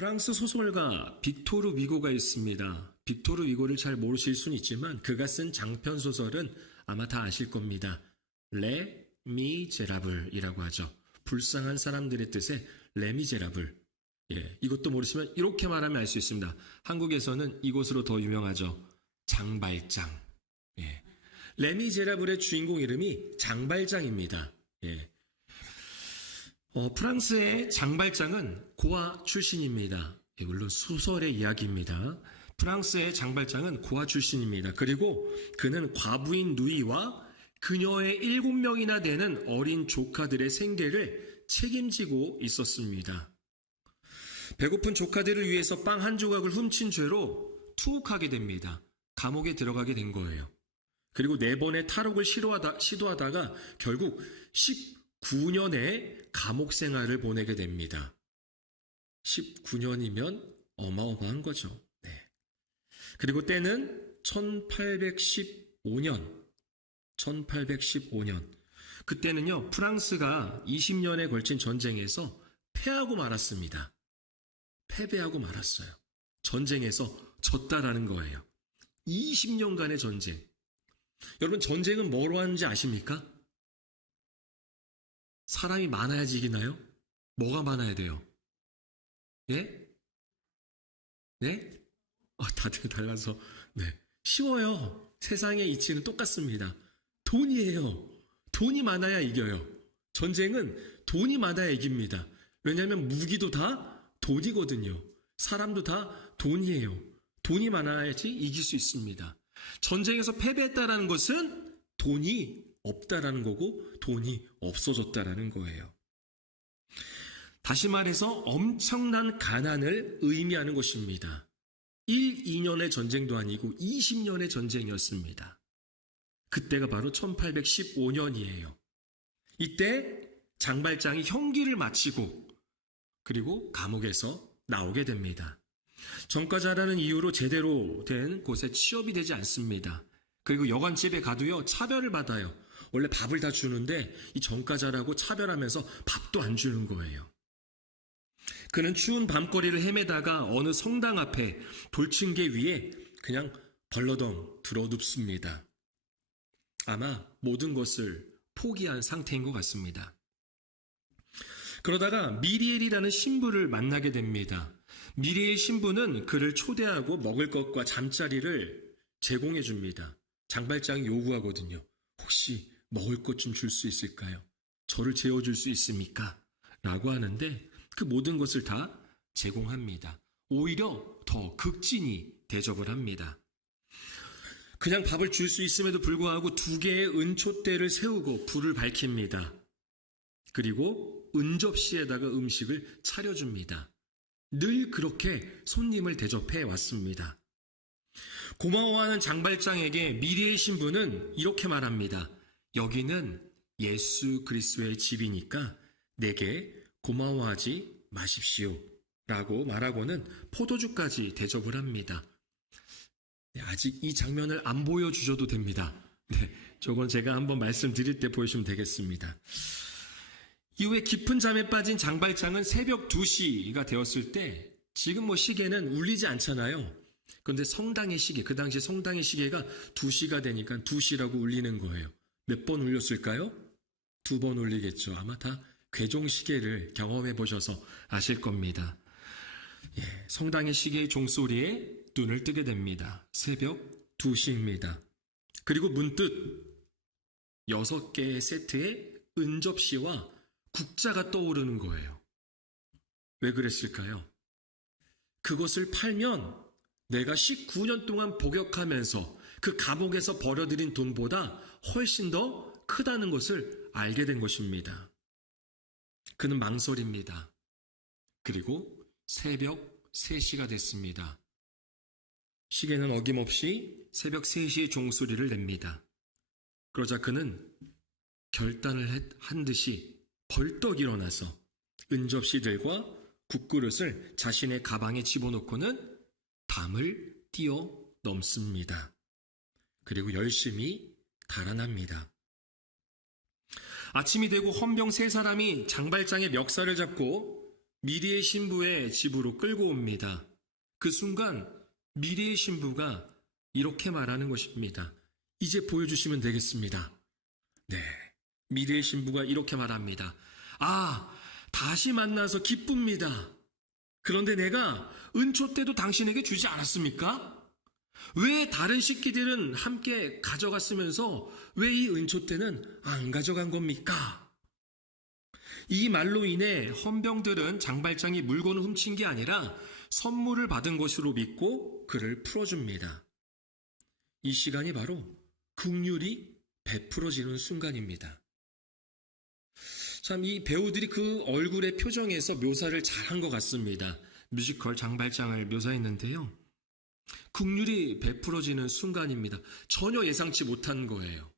프랑스 소설가 빅토르 위고가 있습니다. 빅토르 위고를 잘 모르실 수는 있지만 그가 쓴 장편 소설은 아마 다 아실 겁니다. 레 미제라블이라고 하죠. 불쌍한 사람들의 뜻의 레 미제라블. 이것도 모르시면 이렇게 말하면 알 수 있습니다. 한국에서는 이곳으로 더 유명하죠. 장발장. 레 미제라블의 주인공 이름이 장발장입니다. 프랑스의 장발장은 고아 출신입니다. 물론 소설의 이야기입니다. 프랑스의 장발장은 고아 출신입니다. 그리고 그는 과부인 누이와 그녀의 7명이나 되는 어린 조카들의 생계를 책임지고 있었습니다. 배고픈 조카들을 위해서 빵 한 조각을 훔친 죄로 투옥하게 됩니다. 감옥에 들어가게 된 거예요. 그리고 4번의 탈옥을 시도하다가 결국 19년의 감옥 생활을 보내게 됩니다. 19년이면 어마어마한 거죠. 그리고 때는 1815년. 그때는요, 프랑스가 20년에 걸친 전쟁에서 패하고 말았습니다. 패배하고 말았어요. 전쟁에서 졌다라는 거예요. 20년간의 전쟁. 여러분, 전쟁은 뭐로 하는지 아십니까? 사람이 많아야지 이기나요? 뭐가 많아야 돼요? 다들 달라서. 쉬워요. 세상의 이치는 똑같습니다. 돈이에요. 돈이 많아야 이겨요. 전쟁은 돈이 많아야 이깁니다. 왜냐하면 무기도 다 돈이거든요. 사람도 다 돈이에요. 돈이 많아야지 이길 수 있습니다. 전쟁에서 패배했다라는 것은 돈이 없다라는 거고 돈이 없어졌다라는 거예요. 다시 말해서 엄청난 가난을 의미하는 것입니다. 2년의 전쟁도 아니고 20년의 전쟁이었습니다. 그때가 바로 1815년이에요. 이때 장발장이 형기를 마치고 그리고 감옥에서 나오게 됩니다. 전과자라는 이유로 제대로 된 곳에 취업이 되지 않습니다. 그리고 여관집에 가도요, 차별을 받아요. 원래 밥을 다 주는데 이 전과자라고 차별하면서 밥도 안 주는 거예요. 그는 추운 밤거리를 헤매다가 어느 성당 앞에 돌층계 위에 그냥 벌러덩 들어눕습니다. 아마 모든 것을 포기한 상태인 것 같습니다. 그러다가 미리엘이라는 신부를 만나게 됩니다. 미리엘 신부는 그를 초대하고 먹을 것과 잠자리를 제공해 줍니다. 장발장이 요구하거든요. 혹시 먹을 것 좀 줄 수 있을까요? 저를 재워줄 수 있습니까? 라고 하는데 그 모든 것을 다 제공합니다. 오히려 더 극진히 대접을 합니다. 그냥 밥을 줄 수 있음에도 불구하고 2개의 은촛대를 세우고 불을 밝힙니다. 그리고 은접시에다가 음식을 차려줍니다. 늘 그렇게 손님을 대접해 왔습니다. 고마워하는 장발장에게 미리엘 신부는 이렇게 말합니다. 여기는 예수 그리스도의 집이니까 내게 고마워하지 마십시오. 라고 말하고는 포도주까지 대접을 합니다. 아직 이 장면을 안 보여주셔도 됩니다. 저건 제가 한번 말씀드릴 때 보여주시면 되겠습니다. 이후에 깊은 잠에 빠진 장발장은 새벽 2시가 되었을 때 지금 시계는 울리지 않잖아요. 그런데 성당의 시계, 그 당시 성당의 시계가 2시가 되니까 2시라고 울리는 거예요. 몇 번 울렸을까요? 2번 울리겠죠. 아마 다 괴종 시계를 경험해 보셔서 아실 겁니다. 성당의 시계의 종소리에 눈을 뜨게 됩니다. 새벽 2시입니다. 그리고 문득 6개의 세트의 은접시와 국자가 떠오르는 거예요. 왜 그랬을까요? 그것을 팔면 내가 19년 동안 복역하면서 그 감옥에서 벌어들인 돈보다 훨씬 더 크다는 것을 알게 된 것입니다. 그는 망설입니다. 그리고 새벽 3시가 됐습니다. 시계는 어김없이 새벽 3시의 종소리를 냅니다. 그러자 그는 결단을 한 듯이 벌떡 일어나서 은접시들과 국그릇을 자신의 가방에 집어넣고는 담을 뛰어넘습니다. 그리고 열심히 달아납니다. 아침이 되고 헌병 3사람이 장발장의 멱살을 잡고 미리의 신부의 집으로 끌고 옵니다. 그 순간 미리의 신부가 이렇게 말하는 것입니다. 이제 보여주시면 되겠습니다. 네, 미리의 신부가 이렇게 말합니다. 아, 다시 만나서 기쁩니다. 그런데 내가 은초 때도 당신에게 주지 않았습니까? 왜 다른 식기들은 함께 가져갔으면서 왜 이 은초 때는 안 가져간 겁니까? 이 말로 인해 헌병들은 장발장이 물건을 훔친 게 아니라 선물을 받은 것으로 믿고 그를 풀어줍니다. 이 시간이 바로 긍휼이 베풀어지는 순간입니다. 참, 이 배우들이 그 얼굴의 표정에서 묘사를 잘한 것 같습니다. 뮤지컬 장발장을 묘사했는데요. 긍휼이 베풀어지는 순간입니다. 전혀 예상치 못한 거예요.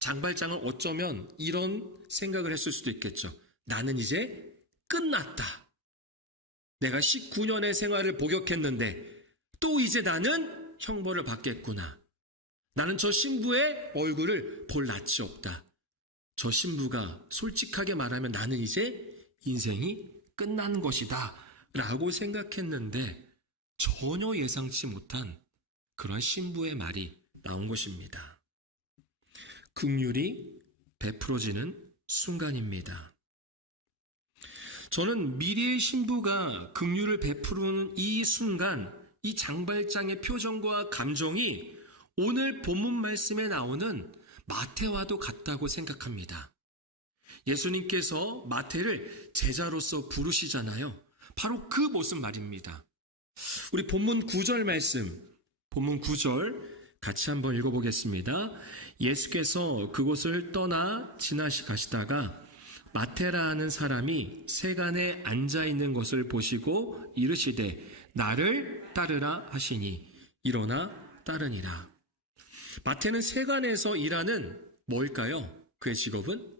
장발장은 어쩌면 이런 생각을 했을 수도 있겠죠. 나는 이제 끝났다. 내가 19년의 생활을 복역했는데 또 이제 나는 형벌을 받겠구나. 나는 저 신부의 얼굴을 볼 낯이 없다. 저 신부가 솔직하게 말하면 나는 이제 인생이 끝난 것이다 라고 생각했는데 전혀 예상치 못한 그런 신부의 말이 나온 것입니다. 긍휼이 베풀어지는 순간입니다. 저는 미래의 신부가 긍휼을 베푸는 이 순간, 이 장발장의 표정과 감정이 오늘 본문 말씀에 나오는 마태와도 같다고 생각합니다. 예수님께서 마태를 제자로서 부르시잖아요. 바로 그 모습 말입니다. 우리 본문 9절 말씀, 본문 9절 같이 한번 읽어보겠습니다. 예수께서 그곳을 떠나 지나가시다가 마테라 하는 사람이 세간에 앉아있는 것을 보시고 이르시되 나를 따르라 하시니 일어나 따르니라. 마태는 세간에서 일하는 뭘까요? 그의 직업은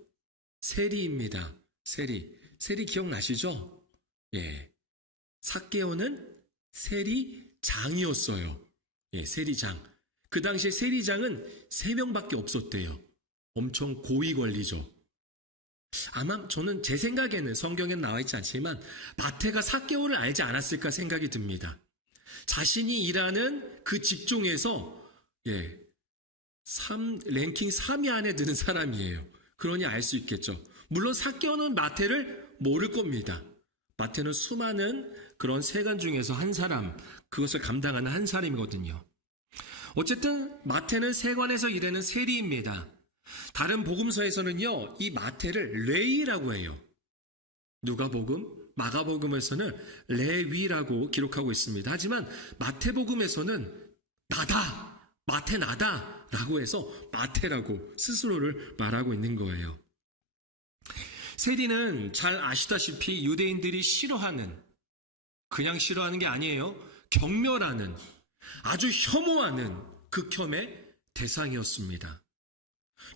세리입니다. 세리 기억나시죠? 예. 삭개오는 세리장이었어요. 예, 세리장. 그 당시에 세리장은 3명밖에 없었대요. 엄청 고위 권리죠. 아마 저는 제 생각에는 성경엔 나와 있지 않지만 마태가 삭개오를 알지 않았을까 생각이 듭니다. 자신이 일하는 그 직종에서 랭킹 3위 안에 드는 사람이에요. 그러니 알 수 있겠죠. 물론 삭개오는 마태를 모를 겁니다. 마태는 수많은 그런 세관 중에서 한 사람, 그것을 감당하는 한 사람이거든요. 어쨌든 마태는 세관에서 일하는 세리입니다. 다른 복음서에서는요, 이 마태를 레위라고 해요. 누가복음, 마가복음에서는 레위라고 기록하고 있습니다. 하지만 마태복음에서는 마태 나다 라고 해서 마태라고 스스로를 말하고 있는 거예요. 세리는 잘 아시다시피 유대인들이 싫어하는, 그냥 싫어하는 게 아니에요. 경멸하는, 아주 혐오하는 극혐의 대상이었습니다.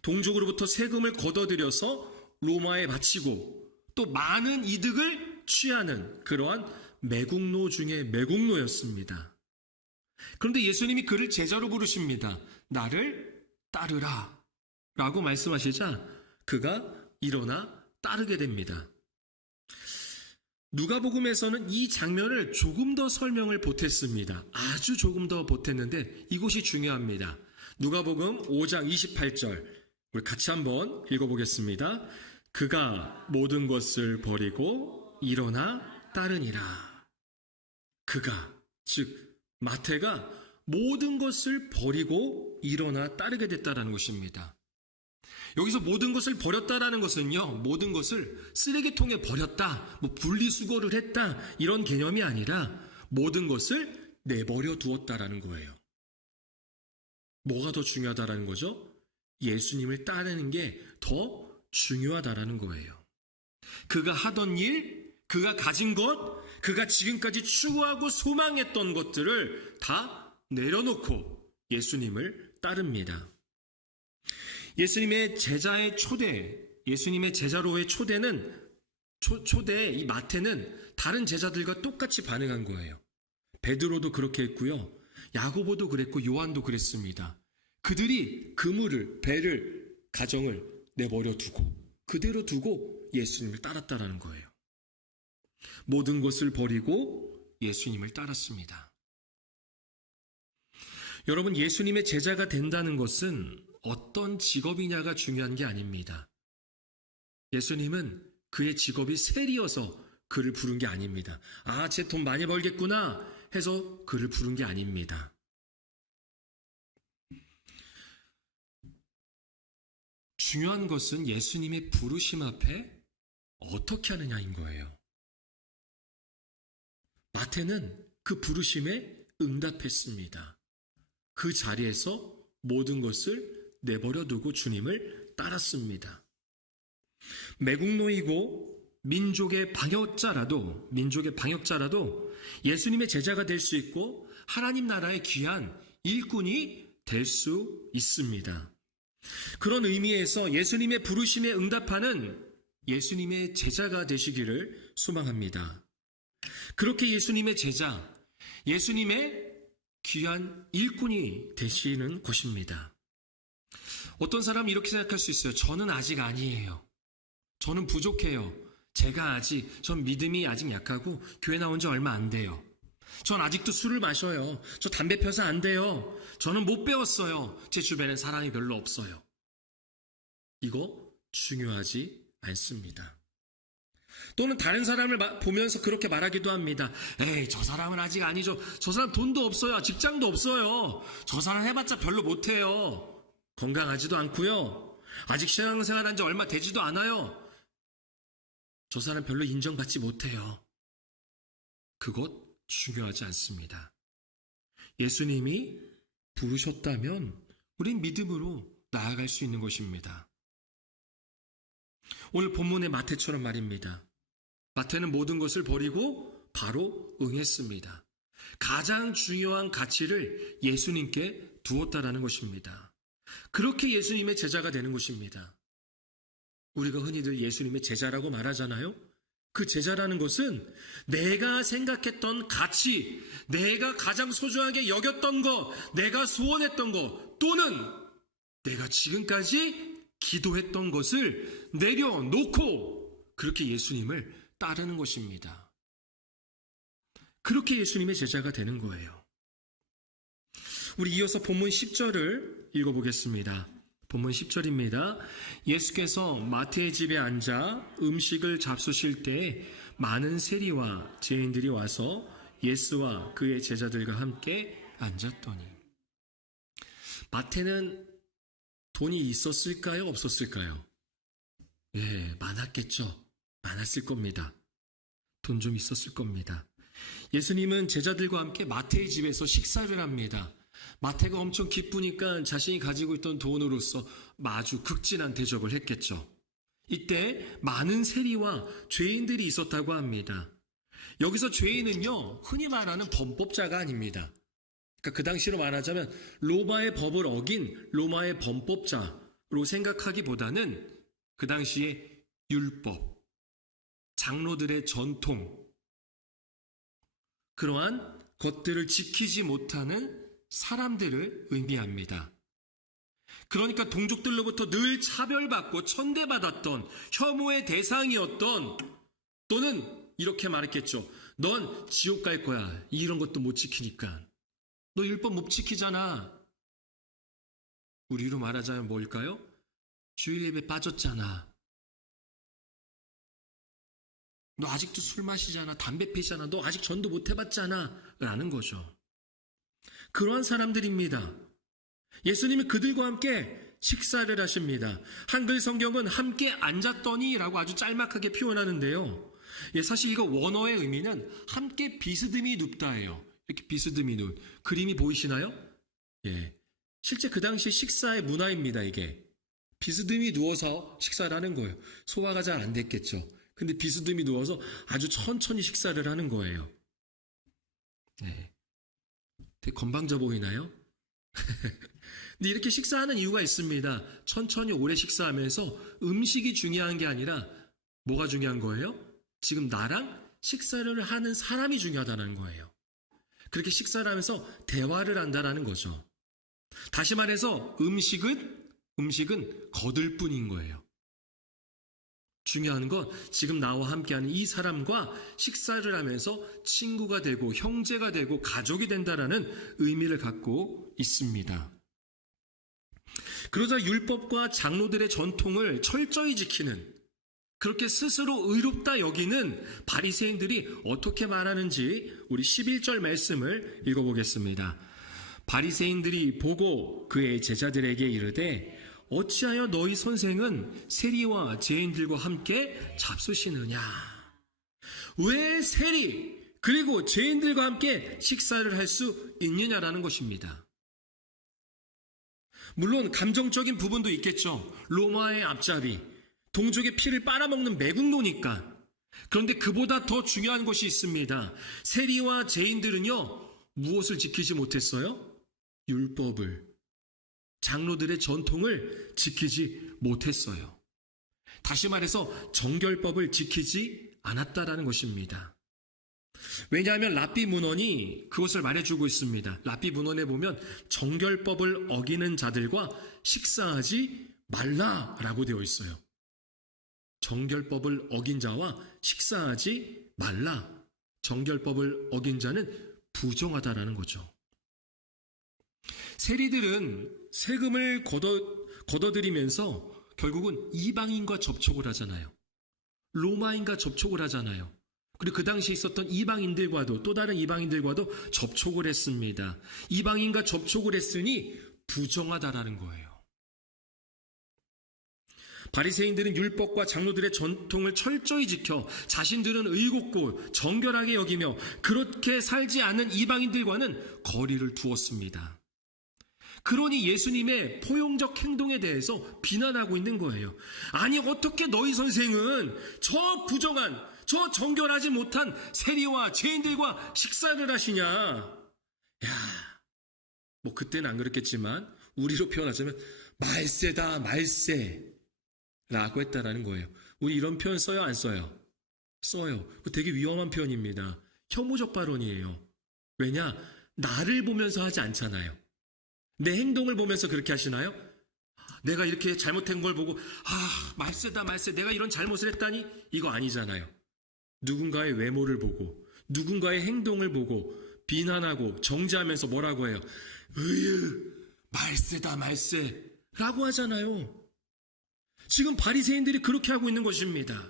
동족으로부터 세금을 걷어들여서 로마에 바치고 또 많은 이득을 취하는 그러한 매국노 중에 매국노였습니다. 그런데 예수님이 그를 제자로 부르십니다. 나를 따르라 라고 말씀하시자 그가 일어나 따르게 됩니다. 누가복음에서는 이 장면을 조금 더 설명을 보탰습니다. 아주 조금 더 보탰는데 이곳이 중요합니다. 누가복음 5장 28절 우리 같이 한번 읽어보겠습니다. 그가 모든 것을 버리고 일어나 따르니라. 그가, 즉 마태가 모든 것을 버리고 일어나 따르게 됐다는 것입니다. 여기서 모든 것을 버렸다라는 것은요, 모든 것을 쓰레기통에 버렸다, 분리수거를 했다, 이런 개념이 아니라 모든 것을 내버려 두었다라는 거예요. 뭐가 더 중요하다라는 거죠? 예수님을 따르는 게 더 중요하다라는 거예요. 그가 하던 일, 그가 가진 것, 그가 지금까지 추구하고 소망했던 것들을 다 내려놓고 예수님을 따릅니다. 예수님의 제자의 초대, 예수님의 제자로의 초대는, 이 마태는 다른 제자들과 똑같이 반응한 거예요. 베드로도 그렇게 했고요. 야고보도 그랬고 요한도 그랬습니다. 그들이 그물을, 배를, 가정을 내버려 두고 그대로 두고 예수님을 따랐다라는 거예요. 모든 것을 버리고 예수님을 따랐습니다. 여러분, 예수님의 제자가 된다는 것은 어떤 직업이냐가 중요한 게 아닙니다. 예수님은 그의 직업이 세리여서 그를 부른 게 아닙니다. 아, 쟤 돈 많이 벌겠구나 해서 그를 부른 게 아닙니다. 중요한 것은 예수님의 부르심 앞에 어떻게 하느냐인 거예요. 마태는 그 부르심에 응답했습니다. 그 자리에서 모든 것을 내버려 두고 주님을 따랐습니다. 매국노이고 민족의 방역자라도 예수님의 제자가 될 수 있고 하나님 나라의 귀한 일꾼이 될 수 있습니다. 그런 의미에서 예수님의 부르심에 응답하는 예수님의 제자가 되시기를 소망합니다. 그렇게 예수님의 제자, 예수님의 귀한 일꾼이 되시는 것입니다. 어떤 사람은 이렇게 생각할 수 있어요. 저는 아직 아니에요. 저는 부족해요. 전 믿음이 아직 약하고 교회 나온 지 얼마 안 돼요. 전 아직도 술을 마셔요. 저 담배 펴서 안 돼요. 저는 못 배웠어요. 제 주변에 사람이 별로 없어요. 이거 중요하지 않습니다. 또는 다른 사람을 보면서 그렇게 말하기도 합니다. 에이, 저 사람은 아직 아니죠. 저 사람 돈도 없어요. 직장도 없어요. 저 사람 해봤자 별로 못해요. 건강하지도 않고요. 아직 신앙생활한 지 얼마 되지도 않아요. 저 사람 별로 인정받지 못해요. 그것 중요하지 않습니다. 예수님이 부르셨다면 우린 믿음으로 나아갈 수 있는 것입니다. 오늘 본문의 마태처럼 말입니다. 마태는 모든 것을 버리고 바로 응했습니다. 가장 중요한 가치를 예수님께 두었다라는 것입니다. 그렇게 예수님의 제자가 되는 것입니다. 우리가 흔히들 예수님의 제자라고 말하잖아요. 그 제자라는 것은 내가 생각했던 가치, 내가 가장 소중하게 여겼던 것, 내가 소원했던 것, 또는 내가 지금까지 기도했던 것을 내려놓고 그렇게 예수님을 따르는 것입니다. 그렇게 예수님의 제자가 되는 거예요. 우리 이어서 본문 10절을 읽어보겠습니다. 본문 10절입니다. 예수께서 마태의 집에 앉아 음식을 잡수실 때 많은 세리와 죄인들이 와서 예수와 그의 제자들과 함께 앉았더니. 마태는 돈이 있었을까요? 없었을까요? 예, 많았겠죠. 많았을 겁니다. 돈 좀 있었을 겁니다. 예수님은 제자들과 함께 마태의 집에서 식사를 합니다. 마태가 엄청 기쁘니까 자신이 가지고 있던 돈으로서 아주 극진한 대접을 했겠죠. 이때 많은 세리와 죄인들이 있었다고 합니다. 여기서 죄인은요, 흔히 말하는 범법자가 아닙니다. 그러니까 그 당시로 말하자면 로마의 법을 어긴 로마의 범법자로 생각하기보다는 그 당시의 율법, 장로들의 전통, 그러한 것들을 지키지 못하는 사람들을 의미합니다. 그러니까 동족들로부터 늘 차별받고 천대받았던 혐오의 대상이었던, 또는 이렇게 말했겠죠. 넌 지옥 갈 거야. 이런 것도 못 지키니까. 너 율법 못 지키잖아. 우리로 말하자면 뭘까요? 주일 예배 빠졌잖아. 너 아직도 술 마시잖아. 담배 피잖아. 너 아직 전도 못 해봤잖아. 라는 거죠. 그러한 사람들입니다. 예수님이 그들과 함께 식사를 하십니다. 한글 성경은 함께 앉았더니 라고 아주 짤막하게 표현하는데요. 사실 이거 원어의 의미는 함께 비스듬히 눕다예요. 이렇게 비스듬히 눕. 그림이 보이시나요? 예. 실제 그 당시 식사의 문화입니다, 이게. 비스듬히 누워서 식사를 하는 거예요. 소화가 잘 안 됐겠죠. 근데 비스듬히 누워서 아주 천천히 식사를 하는 거예요. 네. 되게 건방져 보이나요? 근데 이렇게 식사하는 이유가 있습니다. 천천히 오래 식사하면서 음식이 중요한 게 아니라 뭐가 중요한 거예요? 지금 나랑 식사를 하는 사람이 중요하다는 거예요. 그렇게 식사를 하면서 대화를 한다는 거죠. 다시 말해서 음식은 거들 뿐인 거예요. 중요한 건 지금 나와 함께하는 이 사람과 식사를 하면서 친구가 되고 형제가 되고 가족이 된다라는 의미를 갖고 있습니다. 그러자 율법과 장로들의 전통을 철저히 지키는, 그렇게 스스로 의롭다 여기는 바리새인들이 어떻게 말하는지 우리 11절 말씀을 읽어보겠습니다. 바리새인들이 보고 그의 제자들에게 이르되 어찌하여 너희 선생은 세리와 죄인들과 함께 잡수시느냐? 왜 세리 그리고 죄인들과 함께 식사를 할 수 있느냐라는 것입니다. 물론 감정적인 부분도 있겠죠. 로마의 앞잡이, 동족의 피를 빨아먹는 매국노니까. 그런데 그보다 더 중요한 것이 있습니다. 세리와 죄인들은요, 무엇을 지키지 못했어요? 율법을, 장로들의 전통을 지키지 못했어요. 다시 말해서 정결법을 지키지 않았다라는 것입니다. 왜냐하면 랍비 문헌이 그것을 말해주고 있습니다. 랍비 문헌에 보면 정결법을 어기는 자들과 식사하지 말라라고 되어 있어요. 정결법을 어긴 자와 식사하지 말라. 정결법을 어긴 자는 부정하다라는 거죠. 세리들은 세금을 걷어들이면서 결국은 이방인과 접촉을 하잖아요. 로마인과 접촉을 하잖아요. 그리고 그 당시에 있었던 이방인들과도, 또 다른 이방인들과도 접촉을 했습니다. 이방인과 접촉을 했으니 부정하다라는 거예요. 바리새인들은 율법과 장로들의 전통을 철저히 지켜 자신들은 의롭고 정결하게 여기며 그렇게 살지 않는 이방인들과는 거리를 두었습니다. 그러니 예수님의 포용적 행동에 대해서 비난하고 있는 거예요. 아니 어떻게 너희 선생은 저 부정한, 저 정결하지 못한 세리와 죄인들과 식사를 하시냐? 야, 뭐 그때는 안 그랬겠지만 우리로 표현하자면 말세다 말세 라고 했다라는 거예요. 우리 이런 표현 써요 안 써요? 써요. 되게 위험한 표현입니다. 혐오적 발언이에요. 왜냐? 나를 보면서 하지 않잖아요. 내 행동을 보면서 그렇게 하시나요? 내가 이렇게 잘못한 걸 보고 말세다 말세, 내가 이런 잘못을 했다니? 이거 아니잖아요. 누군가의 외모를 보고 누군가의 행동을 보고 비난하고 정죄하면서 뭐라고 해요? 말세다 말세 라고 하잖아요. 지금 바리새인들이 그렇게 하고 있는 것입니다.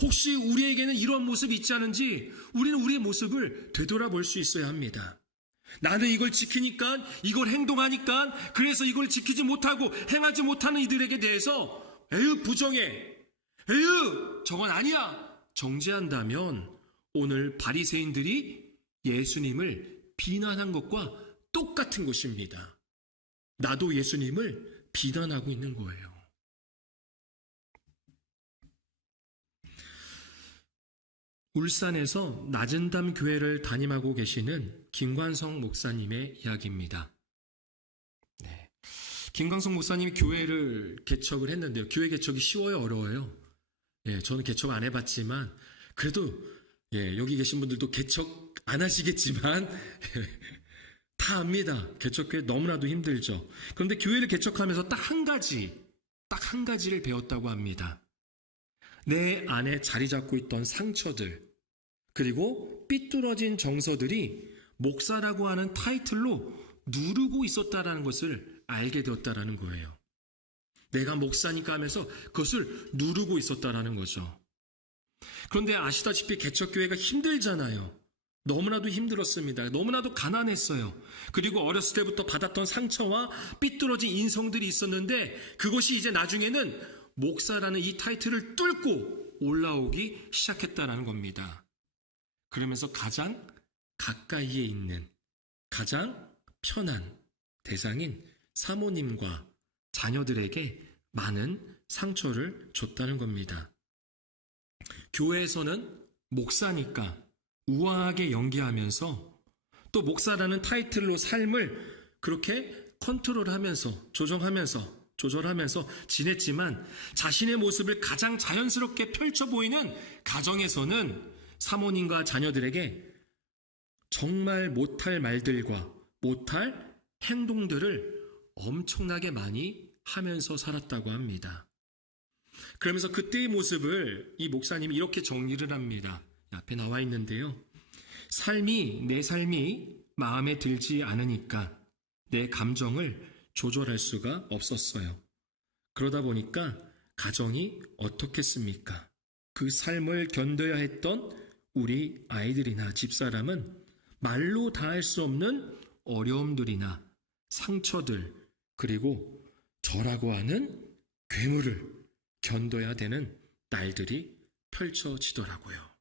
혹시 우리에게는 이런 모습이 있지 않은지 우리는 우리의 모습을 되돌아볼 수 있어야 합니다. 나는 이걸 지키니까, 이걸 행동하니까, 그래서 이걸 지키지 못하고 행하지 못하는 이들에게 대해서 에휴 부정해, 에휴 저건 아니야 정죄한다면 오늘 바리새인들이 예수님을 비난한 것과 똑같은 것입니다. 나도 예수님을 비난하고 있는 거예요. 울산에서 낮은담 교회를 담임하고 계시는 김관성 목사님의 이야기입니다. 네. 김광석 목사님이 교회를 개척을 했는데요. 교회 개척이 쉬워요, 어려워요? 저는 개척 안 해봤지만 그래도 여기 계신 분들도 개척 안 하시겠지만 다 압니다. 개척교회 너무나도 힘들죠. 그런데 교회를 개척하면서 딱 한 가지를 배웠다고 합니다. 내 안에 자리 잡고 있던 상처들, 그리고 삐뚤어진 정서들이 목사라고 하는 타이틀로 누르고 있었다라는 것을 알게 되었다라는 거예요. 내가 목사니까 하면서 그것을 누르고 있었다라는 거죠. 그런데 아시다시피 개척교회가 힘들잖아요. 너무나도 힘들었습니다. 너무나도 가난했어요. 그리고 어렸을 때부터 받았던 상처와 삐뚤어진 인성들이 있었는데 그것이 이제 나중에는 목사라는 이 타이틀을 뚫고 올라오기 시작했다는 겁니다. 그러면서 가장 가까이에 있는, 가장 편한 대상인 사모님과 자녀들에게 많은 상처를 줬다는 겁니다. 교회에서는 목사니까 우아하게 연기하면서 또 목사라는 타이틀로 삶을 그렇게 컨트롤하면서 조절하면서 지냈지만 자신의 모습을 가장 자연스럽게 펼쳐 보이는 가정에서는 사모님과 자녀들에게 정말 못할 말들과 못할 행동들을 엄청나게 많이 하면서 살았다고 합니다. 그러면서 그때의 모습을 이 목사님이 이렇게 정리를 합니다. 앞에 나와 있는데요. 내 삶이 마음에 들지 않으니까 내 감정을 조절할 수가 없었어요. 그러다 보니까 가정이 어떻겠습니까? 그 삶을 견뎌야 했던 우리 아이들이나 집사람은 말로 다 할 수 없는 어려움들이나 상처들, 그리고 저라고 하는 괴물을 견뎌야 되는 날들이 펼쳐지더라고요.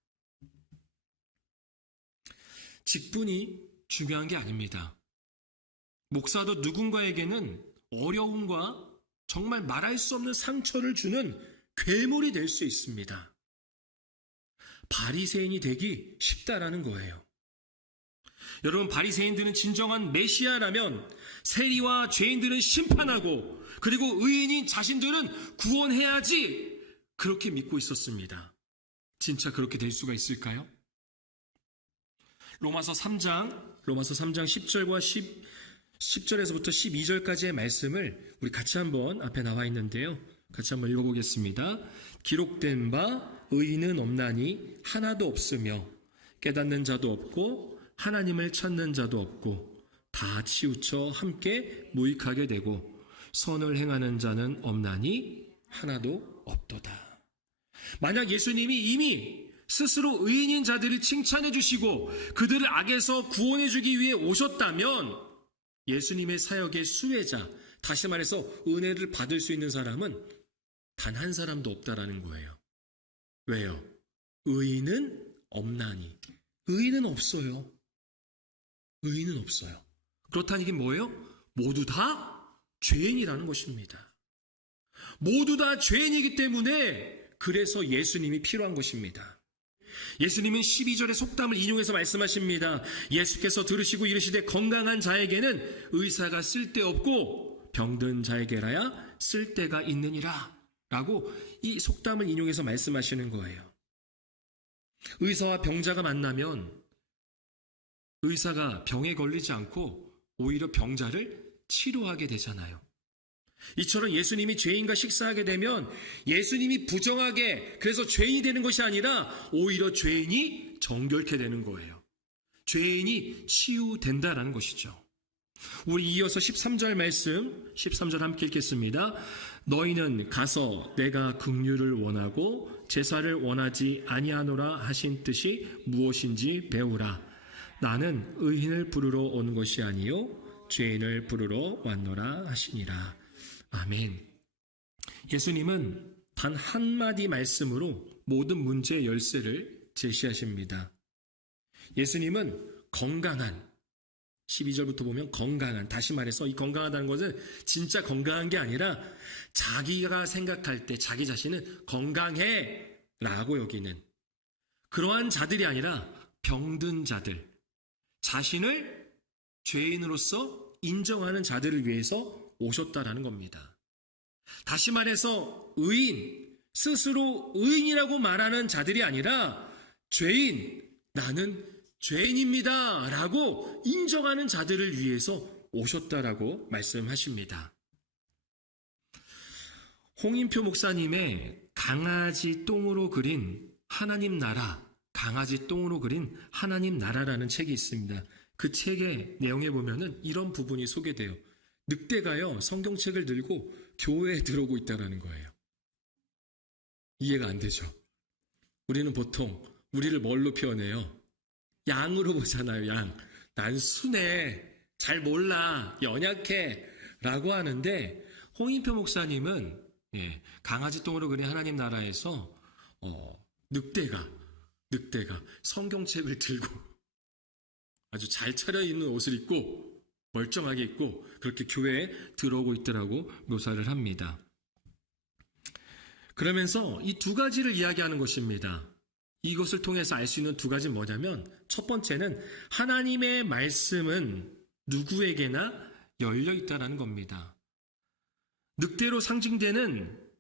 직분이 중요한 게 아닙니다. 목사도 누군가에게는 어려움과 정말 말할 수 없는 상처를 주는 괴물이 될 수 있습니다. 바리새인이 되기 쉽다라는 거예요. 여러분, 바리새인들은 진정한 메시아라면 세리와 죄인들은 심판하고 그리고 의인인 자신들은 구원해야지 그렇게 믿고 있었습니다. 진짜 그렇게 될 수가 있을까요? 로마서 3장 10절과 10절에서부터 12절까지의 말씀을 우리 같이 한번 앞에 나와 있는데요. 같이 한번 읽어보겠습니다. 기록된 바 의인은 없나니 하나도 없으며 깨닫는 자도 없고 하나님을 찾는 자도 없고 다 치우쳐 함께 무익하게 되고 선을 행하는 자는 없나니 하나도 없도다. 만약 예수님이 이미 스스로 의인인 자들을 칭찬해 주시고 그들을 악에서 구원해 주기 위해 오셨다면 예수님의 사역의 수혜자, 다시 말해서 은혜를 받을 수 있는 사람은 단 한 사람도 없다라는 거예요. 왜요? 의인은 없나니. 의인은 없어요. 의인은 없어요. 그렇다는 이게 뭐예요? 모두 다 죄인이라는 것입니다. 모두 다 죄인이기 때문에 그래서 예수님이 필요한 것입니다. 예수님은 12절의 속담을 인용해서 말씀하십니다. 예수께서 들으시고 이르시되 건강한 자에게는 의사가 쓸데없고 병든 자에게라야 쓸데가 있느니라 라고 이 속담을 인용해서 말씀하시는 거예요. 의사와 병자가 만나면 의사가 병에 걸리지 않고 오히려 병자를 치료하게 되잖아요. 이처럼 예수님이 죄인과 식사하게 되면 예수님이 부정하게 그래서 죄인이 되는 것이 아니라 오히려 죄인이 정결케 되는 거예요. 죄인이 치유된다라는 것이죠. 우리 이어서 13절 말씀 13절 함께 읽겠습니다. 너희는 가서 내가 긍휼을 원하고 제사를 원하지 아니하노라 하신 뜻이 무엇인지 배우라. 나는 의인을 부르러 온 것이 아니요 죄인을 부르러 왔노라 하시니라. 아멘. 예수님은 단 한마디 말씀으로 모든 문제의 열쇠를 제시하십니다. 예수님은 건강한, 12절부터 보면 건강한, 다시 말해서 이 건강하다는 것은 진짜 건강한 게 아니라 자기가 생각할 때 자기 자신은 건강해 라고 여기는 그러한 자들이 아니라 병든 자들, 자신을 죄인으로서 인정하는 자들을 위해서 오셨다라는 겁니다. 다시 말해서 의인, 스스로 의인이라고 말하는 자들이 아니라 죄인, 나는 죄인입니다 라고 인정하는 자들을 위해서 오셨다라고 말씀하십니다. 홍인표 목사님의 강아지 똥으로 그린 하나님 나라, 강아지 똥으로 그린 하나님 나라라는 책이 있습니다. 그 책의 내용에 보면은 이런 부분이 소개돼요. 늑대가요, 성경책을 들고 교회에 들어오고 있다는 거예요. 이해가 안 되죠? 우리는 보통 우리를 뭘로 표현해요? 양으로 보잖아요, 양. 난 순해, 잘 몰라, 연약해 라고 하는데 홍인표 목사님은 강아지 똥으로 그린 하나님 나라에서 늑대가 성경책을 들고 아주 잘 차려입는 옷을 입고 멀쩡하게 입고 그렇게 교회에 들어오고 있더라고 묘사를 합니다. 그러면서 이 두 가지를 이야기하는 것입니다. 이것을 통해서 알 수 있는 두 가지는 뭐냐면 첫 번째는 하나님의 말씀은 누구에게나 열려 있다는 겁니다. 늑대로 상징되는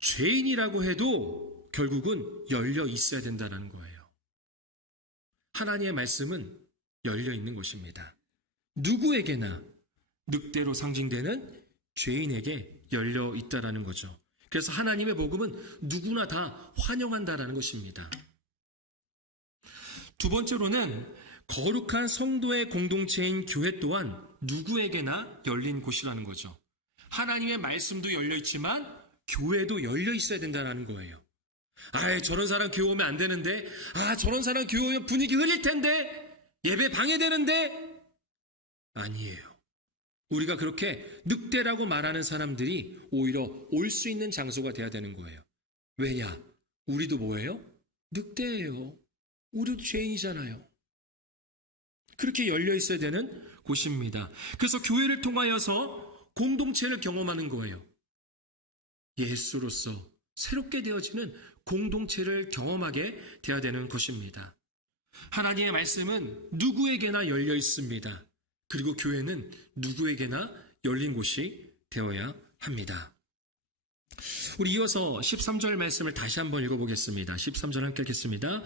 죄인이라고 해도 결국은 열려 있어야 된다는 거예요. 하나님의 말씀은 열려 있는 것입니다. 누구에게나 늑대로 상징되는 죄인에게 열려 있다라는 거죠. 그래서 하나님의 복음은 누구나 다 환영한다라는 것입니다. 두 번째로는 거룩한 성도의 공동체인 교회 또한 누구에게나 열린 곳이라는 거죠. 하나님의 말씀도 열려 있지만 교회도 열려 있어야 된다는 거예요. 저런 사람 교회 오면 안 되는데, 저런 사람 교회 오면 분위기 흐릴 텐데, 예배 방해되는데. 아니에요. 우리가 그렇게 늑대라고 말하는 사람들이 오히려 올 수 있는 장소가 돼야 되는 거예요. 왜냐? 우리도 뭐예요? 늑대예요. 우리도 죄인이잖아요. 그렇게 열려 있어야 되는 곳입니다. 그래서 교회를 통하여서 공동체를 경험하는 거예요. 예수로서 새롭게 되어지는 공동체를 경험하게 되어야 되는 것입니다. 하나님의 말씀은 누구에게나 열려 있습니다. 그리고 교회는 누구에게나 열린 곳이 되어야 합니다. 우리 이어서 13절 말씀을 다시 한번 읽어보겠습니다. 13절 함께 읽겠습니다.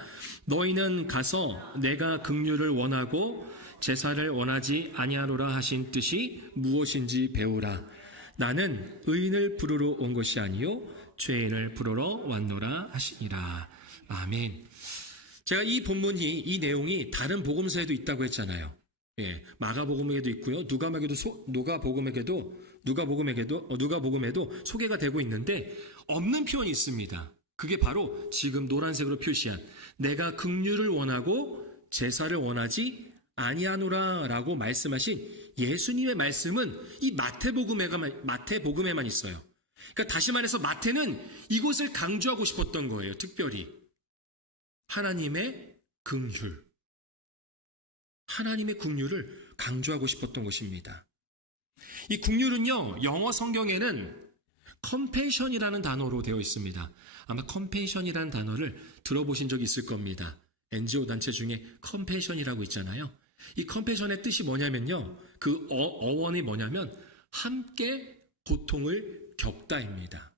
너희는 가서 내가 긍휼을 원하고 제사를 원하지 아니하노라 하신 뜻이 무엇인지 배우라. 나는 의인을 부르러 온 것이 아니요 죄인을 부르러 왔노라 하시니라. 아멘. 제가 이 본문이, 이 내용이 다른 복음서에도 있다고 했잖아요. 마가복음에도 있고요. 누가복음에도 소개가 되고 있는데 없는 표현이 있습니다. 그게 바로 지금 노란색으로 표시한 내가 긍휼을 원하고 제사를 원하지 아니하노라라고 말씀하신 예수님의 말씀은 이 마태복음에만 있어요. 그러니까 다시 말해서 마태는 이것을 강조하고 싶었던 거예요. 특별히 하나님의 긍휼, 하나님의 긍휼을 강조하고 싶었던 것입니다. 이 긍휼은요, 영어 성경에는 compassion이라는 단어로 되어 있습니다. 아마 compassion이라는 단어를 들어보신 적이 있을 겁니다. NGO 단체 중에 compassion이라고 있잖아요. 이 compassion의 뜻이 뭐냐면요, 그 어원이 뭐냐면 함께 고통을 겪다입니다.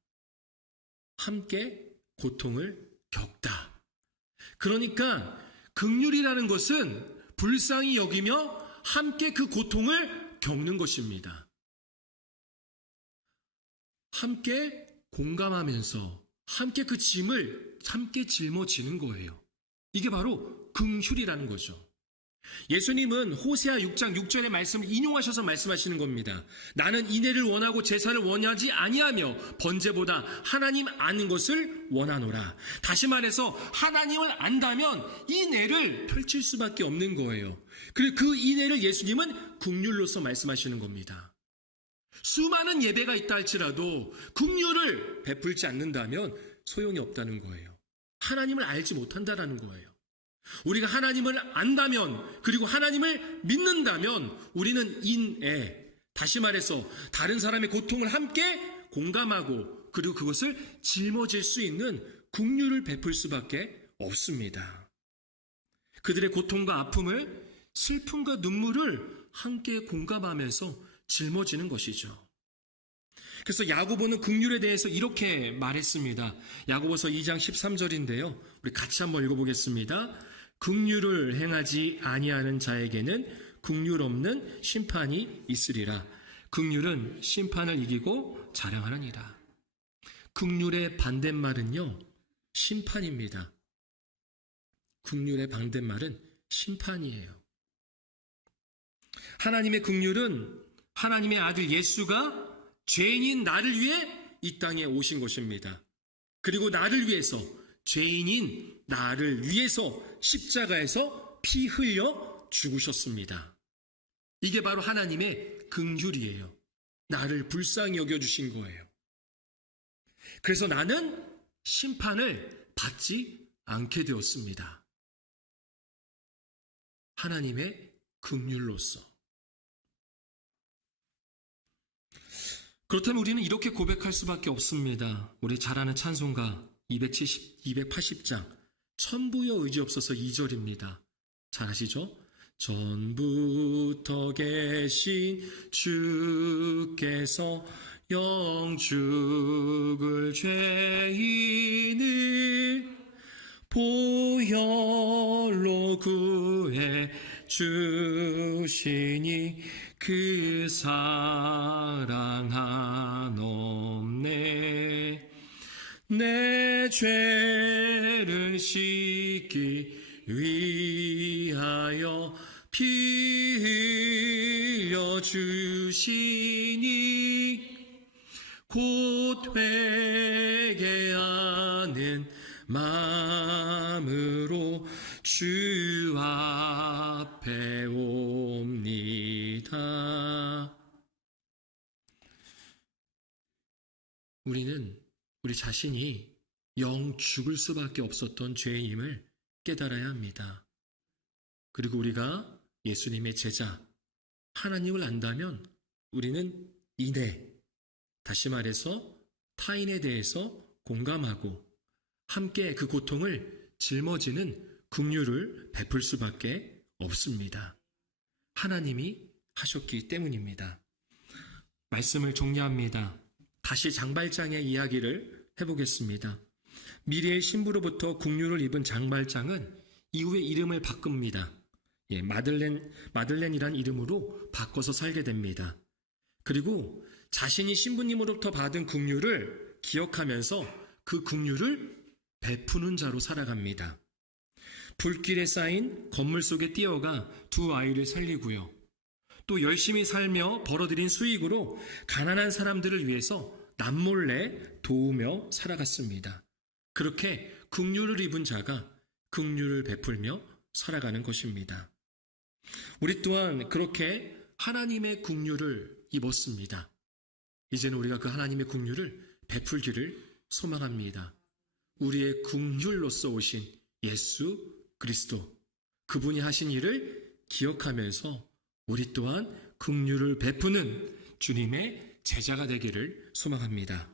함께 고통을 겪다. 그러니까 긍휼이라는 것은 불쌍히 여기며 함께 그 고통을 겪는 것입니다. 함께 공감하면서 함께 그 짐을 함께 짊어지는 거예요. 이게 바로 긍휼이라는 거죠. 예수님은 호세아 6장 6절의 말씀을 인용하셔서 말씀하시는 겁니다. 나는 인애를 원하고 제사를 원하지 아니하며 번제보다 하나님 아는 것을 원하노라. 다시 말해서 하나님을 안다면 인애를 펼칠 수밖에 없는 거예요. 그리고 그 인애를 예수님은 긍휼로서 말씀하시는 겁니다. 수많은 예배가 있다 할지라도 긍휼을 베풀지 않는다면 소용이 없다는 거예요. 하나님을 알지 못한다라는 거예요. 우리가 하나님을 안다면, 그리고 하나님을 믿는다면 우리는 인애, 다시 말해서 다른 사람의 고통을 함께 공감하고 그리고 그것을 짊어질 수 있는 긍휼을 베풀 수밖에 없습니다. 그들의 고통과 아픔을, 슬픔과 눈물을 함께 공감하면서 짊어지는 것이죠. 그래서 야고보는 긍휼에 대해서 이렇게 말했습니다. 야고보서 2장 13절인데요. 우리 같이 한번 읽어보겠습니다. 긍휼을 행하지 아니하는 자에게는 긍휼 없는 심판이 있으리라. 긍휼은 심판을 이기고 자랑하느니라. 긍휼의 반대말은요, 심판입니다. 긍휼의 반대말은 심판이에요. 하나님의 긍휼은 하나님의 아들 예수가 죄인인 나를 위해 이 땅에 오신 것입니다. 그리고 나를 위해서, 죄인인 나를 위해서 십자가에서 피 흘려 죽으셨습니다. 이게 바로 하나님의 긍휼이에요. 나를 불쌍히 여겨주신 거예요. 그래서 나는 심판을 받지 않게 되었습니다. 하나님의 긍휼로서. 그렇다면 우리는 이렇게 고백할 수밖에 없습니다. 우리 잘 아는 찬송가 280장 천부여 의지없어서 2절입니다. 잘 아시죠? 전부터 계신 주께서 영 죽을 죄인을 보혈로 구해 주시니 그 사랑 한없네. 내 죄를 씻기 위하여 피 흘려 주시니 곧 회개하는 마음으로 주 앞에 옵니다. 우리는 우리 자신이 영 죽을 수밖에 없었던 죄임을 깨달아야 합니다. 그리고 우리가 예수님의 제자, 하나님을 안다면 우리는 다시 말해서 타인에 대해서 공감하고 함께 그 고통을 짊어지는 긍휼을 베풀 수밖에 없습니다. 하나님이 하셨기 때문입니다. 말씀을 정리합니다. 다시 장발장의 이야기를 해보겠습니다. 미리의 신부로부터 긍휼을 입은 장발장은 이후에 이름을 바꿉니다. 마들렌이란 이름으로 바꿔서 살게 됩니다. 그리고 자신이 신부님으로부터 받은 긍휼을 기억하면서 그 긍휼을 베푸는 자로 살아갑니다. 불길에 쌓인 건물 속에 뛰어가 두 아이를 살리고요. 또 열심히 살며 벌어들인 수익으로 가난한 사람들을 위해서 남몰래 도우며 살아갔습니다. 그렇게 긍휼을 입은 자가 긍휼을 베풀며 살아가는 것입니다. 우리 또한 그렇게 하나님의 긍휼을 입었습니다. 이제는 우리가 그 하나님의 긍휼을 베풀기를 소망합니다. 우리의 긍휼로서 오신 예수 그리스도, 그분이 하신 일을 기억하면서 우리 또한 긍휼을 베푸는 주님의 제자가 되기를 소망합니다.